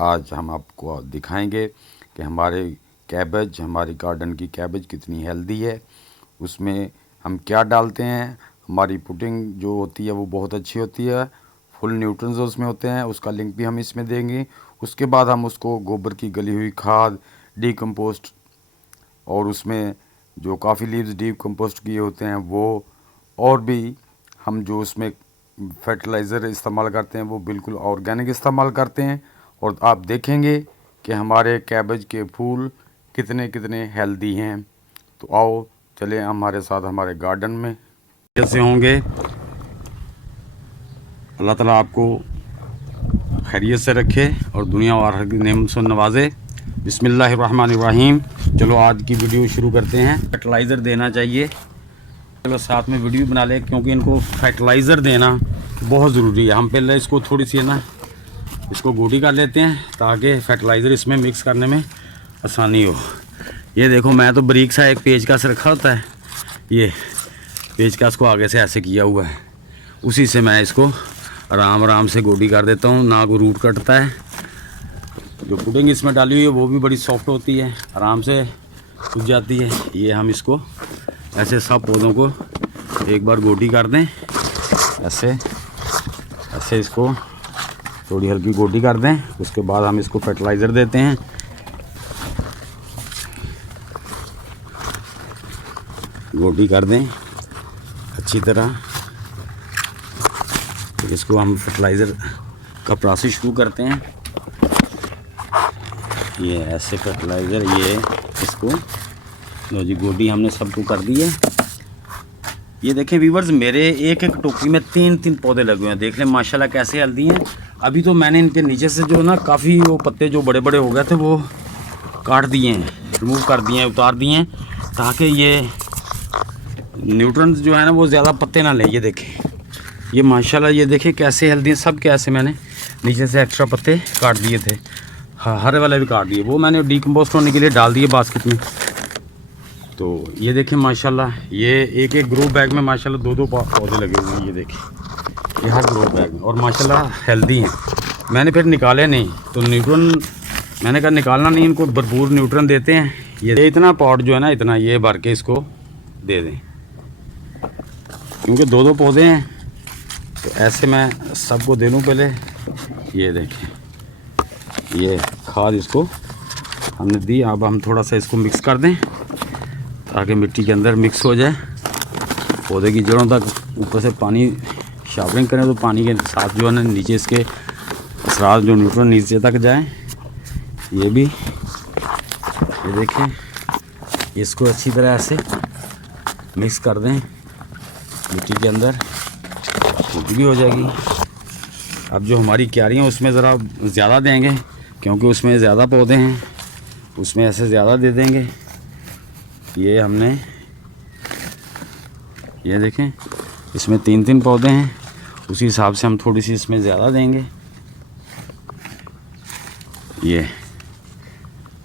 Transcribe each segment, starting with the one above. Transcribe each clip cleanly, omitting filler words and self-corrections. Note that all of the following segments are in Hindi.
आज हम आपको दिखाएंगे कि हमारे कैबेज, हमारी गार्डन की कैबेज कितनी हेल्दी है, उसमें हम क्या डालते हैं। हमारी पुडिंग जो होती है वो बहुत अच्छी होती है, फुल न्यूट्रिएंट्स उसमें होते हैं, उसका लिंक भी हम इसमें देंगे। उसके बाद हम उसको गोबर की गली हुई खाद, डीकम्पोस्ट और उसमें जो काफ़ी लीव्स डीकम्पोस्ट किए होते हैं वो, और भी हम जो उसमें फर्टिलाइज़र इस्तेमाल करते हैं वो बिल्कुल ऑर्गेनिक इस्तेमाल करते हैं। और आप देखेंगे कि हमारे कैबेज के फूल कितने कितने हेल्दी हैं। तो आओ चलें हमारे साथ हमारे गार्डन में। कैसे होंगे, अल्लाह ताला आपको खैरियत से रखे और दुनिया और हर नेमत से नवाजे। बिस्मिल्लाहिर्रहमानिर्रहीम। चलो आज की वीडियो शुरू करते हैं। फर्टिलाइज़र देना चाहिए, चलो साथ में वीडियो बना ले, क्योंकि इनको फर्टिलाइज़र देना बहुत ज़रूरी है। हम पहले इसको थोड़ी सी है ना, इसको गोटी कर लेते हैं ताकि फर्टिलाइज़र इसमें मिक्स करने में आसानी हो। ये देखो, मैं तो बारीक सा एक पेचकस रखा होता है, ये पेचकस को आगे से ऐसे किया हुआ है, उसी से मैं इसको आराम आराम से गोटी कर देता हूँ, ना कोई रूट कटता है। जो पुडिंग इसमें डाली हुई है वो भी बड़ी सॉफ्ट होती है, आराम से सूख जाती है। ये हम इसको ऐसे सब पौधों को एक बार गोटी कर दें, ऐसे ऐसे इसको थोड़ी हल्की गोटी कर दें। उसके बाद हम इसको फर्टिलाइज़र देते हैं। गोटी कर दें अच्छी तरह, तो इसको हम फर्टिलाइज़र का प्रोसेस शुरू करते हैं। ये ऐसे फर्टिलाइज़र, ये इसको लो जी, गोटी हमने सबको कर दी है। ये देखें व्यूवर्स, मेरे एक एक टोकरी में तीन तीन पौधे लगे हुए हैं। देख लें माशाल्लाह कैसे हेल्दी हैं। अभी तो मैंने इनके नीचे से जो ना काफ़ी वो पत्ते जो बड़े बड़े हो गए थे वो काट दिए हैं, रिमूव कर दिए हैं, उतार दिए हैं, ताकि ये न्यूट्रिएंट्स जो है ना वो ज़्यादा पत्ते ना लें। ये देखें, ये माशाल्लाह ये देखें कैसे हेल्दी हैं सब। कैसे मैंने नीचे से एक्स्ट्रा पत्ते काट दिए थे, हाँ हरे वाले भी काट दिए, वो मैंने डीकम्पोस्ट होने के लिए डाल दिए बास्केट में। तो ये देखें माशाल्लाह, ये एक एक ग्रो बैग में माशाल्लाह दो दो पौधे लगे हुए हैं। ये देखें, ये हर ग्रो बैग में, और माशाल्लाह हेल्दी हैं। मैंने फिर निकाले नहीं, तो न्यूट्रन मैंने कहा निकालना नहीं, इनको भरपूर न्यूट्रन देते हैं। ये इतना पॉट जो है ना, इतना ये भर के इसको दे दें, क्योंकि दो दो पौधे हैं। तो ऐसे मैं सबको दे लूँ पहले। ये देखें, ये खाद इसको हमने दी। अब हम थोड़ा सा इसको मिक्स कर दें ताकि मिट्टी के अंदर मिक्स हो जाए, पौधे की जड़ों तक ऊपर से पानी शावरिंग करें तो पानी के साथ जो है ना नीचे इसके असरार जो न्यूट्रन नीचे तक जाए। ये भी, ये देखें, इसको अच्छी तरह ऐसे मिक्स कर दें मिट्टी के अंदर, मिट्टी भी हो जाएगी। अब जो हमारी क्यारियाँ उसमें ज़रा ज़्यादा देंगे, क्योंकि उसमें ज़्यादा पौधे हैं, उसमें ऐसे ज़्यादा दे देंगे। ये हमने, ये देखें, इसमें तीन तीन पौधे हैं, उसी हिसाब से हम थोड़ी सी इसमें ज़्यादा देंगे। ये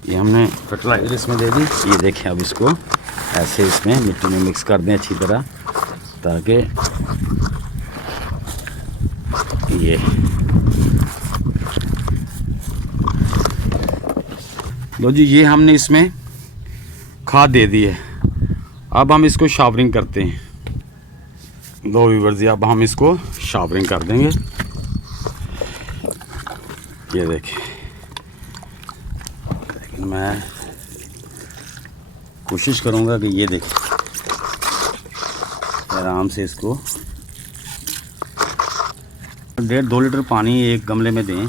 हमने फर्टिलाइज़र इसमें दे दी। ये देखें, अब इसको ऐसे इसमें मिट्टी में मिक्स कर दें अच्छी तरह, ताकि ये लो जी, ये हमने इसमें खाद दे दी है। अब हम इसको शावरिंग करते हैं। लो व्यूअर्स, अब हम इसको शावरिंग कर देंगे। ये देखिए, लेकिन मैं कोशिश करूँगा कि ये देखिए आराम से इसको 1.5-2 लीटर पानी एक गमले में दें,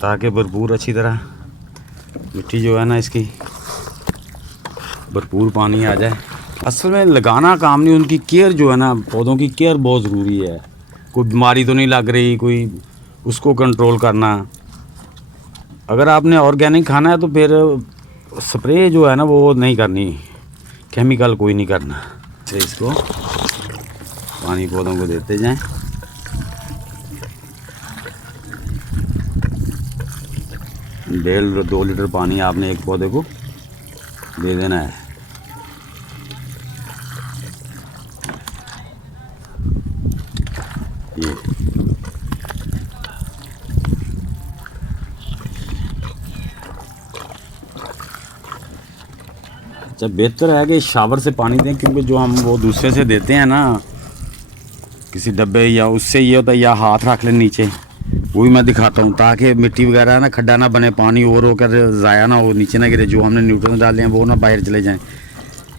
ताकि भरपूर अच्छी तरह मिट्टी जो है ना इसकी भरपूर पानी आ जाए। असल में लगाना काम नहीं, उनकी केयर जो है ना, पौधों की केयर बहुत ज़रूरी है। कोई बीमारी तो नहीं लग रही, कोई उसको कंट्रोल करना। अगर आपने ऑर्गेनिक खाना है तो फिर स्प्रे जो है ना वो नहीं करनी, केमिकल कोई नहीं करना। से इसको पानी पौधों को देते जाएं। 1.5-2 लीटर पानी आपने एक पौधे को दे देना है। ये अच्छा, बेहतर है कि शावर से पानी दें, क्योंकि जो हम वो दूसरे से देते हैं ना किसी डब्बे या उससे ये होता है, या हाथ रख लें नीचे, वो भी मैं दिखाता हूँ, ताकि मिट्टी वगैरह ना खड्डा ना बने, पानी और होकर ज़ाया ना हो, नीचे ना गिरे, जो हमने न्यूट्रन डाले हैं वो ना बाहर चले जाएं,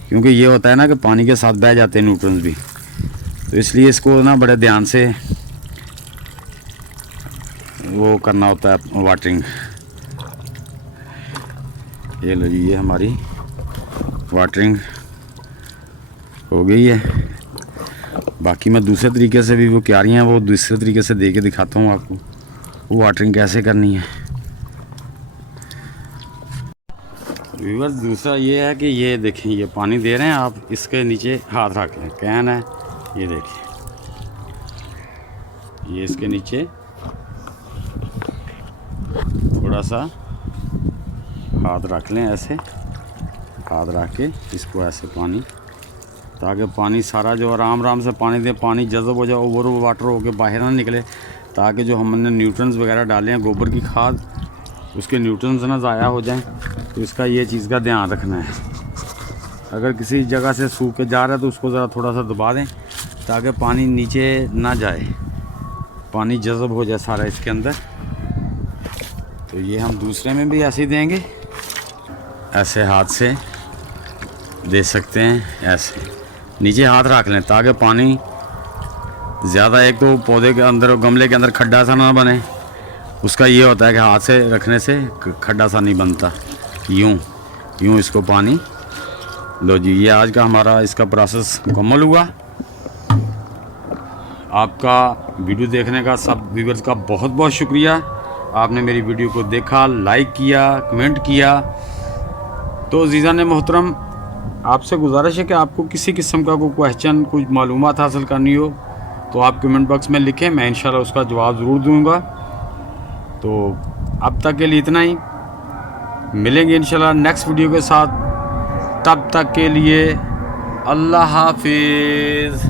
क्योंकि ये होता है ना कि पानी के साथ बह जाते हैं न्यूट्रन्स भी। तो इसलिए इसको ना बड़े ध्यान से वो करना होता है वाटरिंग। ये लो जी, ये हमारी वाटरिंग हो गई है। बाकी मैं दूसरे तरीके से भी वो क्यारियाँ हैं वो दूसरे तरीके से दे के दिखाता हूँ आपको वो वाटरिंग कैसे करनी है। व्यूअर्स, दूसरा ये है कि ये देखें, ये पानी दे रहे हैं आप, इसके नीचे हाथ रख लें, कैन है, ये देखिए, ये इसके नीचे थोड़ा सा हाथ रख लें, ऐसे हाथ रख के इसको ऐसे पानी, ताकि पानी सारा जो आराम से पानी दे, पानी जज़ब हो जाए, ओवर वाटर होके बाहर ना निकले, ताकि जो हमने न्यूट्रन्स वगैरह डाले हैं, गोबर की खाद, उसके न्यूट्रन्स ना ज़ाया हो जाएं। तो इसका ये चीज़ का ध्यान रखना है। अगर किसी जगह से सूख के जा रहा है तो उसको ज़रा थोड़ा सा दबा दें, ताकि पानी नीचे ना जाए, पानी जज़ब हो जाए सारा इसके अंदर। तो ये हम दूसरे में भी ऐसे ही देंगे, ऐसे हाथ से दे सकते हैं, ऐसे नीचे हाथ रख लें, ताकि पानी ज़्यादा, एक तो पौधे के अंदर, गमले के अंदर खड्डा सा ना बने, उसका ये होता है कि हाथ से रखने से खड्डा सा नहीं बनता। यूँ इसको पानी लो जी। ये आज का हमारा इसका प्रोसेस मुकम्मल हुआ। आपका वीडियो देखने का सब व्यूअर्स का बहुत बहुत शुक्रिया। आपने मेरी वीडियो को देखा, लाइक किया, कमेंट किया। तो जीज़ान मोहतरम, आपसे गुजारिश है कि आपको किसी किस्म का कोई क्वेश्चन, कुछ मालूमात हासिल करनी हो तो आप कमेंट बॉक्स में लिखें, मैं इंशाल्लाह उसका जवाब ज़रूर दूंगा। तो अब तक के लिए इतना ही, मिलेंगे इंशाल्लाह नेक्स्ट वीडियो के साथ। तब तक के लिए अल्लाह हाफिज़।